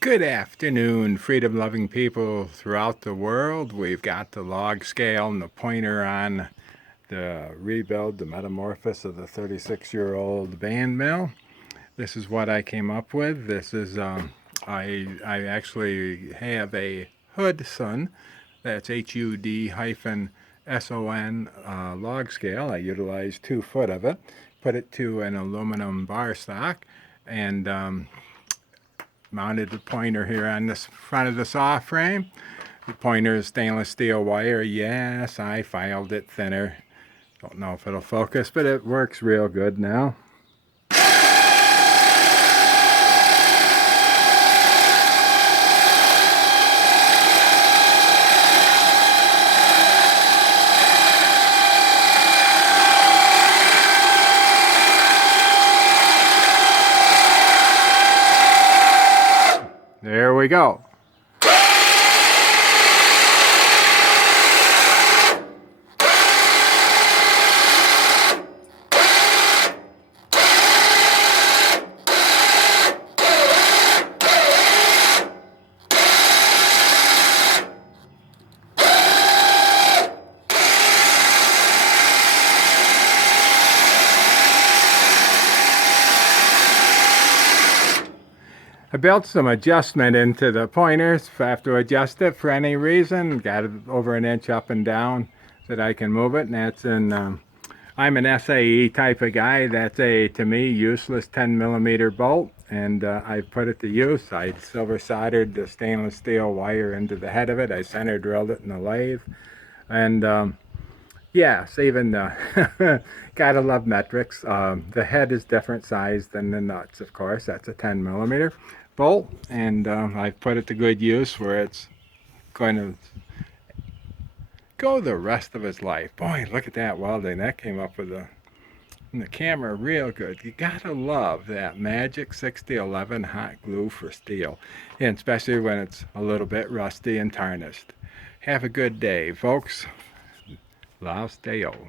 Good afternoon, freedom-loving people throughout the world. We've got the log scale and the pointer on the rebuild, the metamorphosis of the 36-year-old band mill. This is what I came up with. This is, I actually have a Hudson, that's Hud hyphen SON log scale. I utilized 2 foot of it, put it to an aluminum bar stock, and mounted the pointer here on this front of the saw frame. The pointer is stainless steel wire. Yes, I filed it thinner. Don't know if it'll focus, but it works real good now. There we go. I built some adjustment into the pointers. If I have to adjust it for any reason, got it over an inch up and down so that I can move it. And that's in, I'm an SAE type of guy. That's a, to me, useless 10mm bolt. And I put it to use. I silver soldered the stainless steel wire into the head of it. I center drilled it in the lathe. And yeah, saving the, gotta love metrics. The head is different size than the nuts, of course. That's a 10mm bolt, and I've put it to good use where it's going to go the rest of its life. Boy, look at that welding. That came up with in the camera real good. You gotta love that magic 6011 hot glue for steel, and especially when it's a little bit rusty and tarnished. Have a good day, folks. Laos Deo.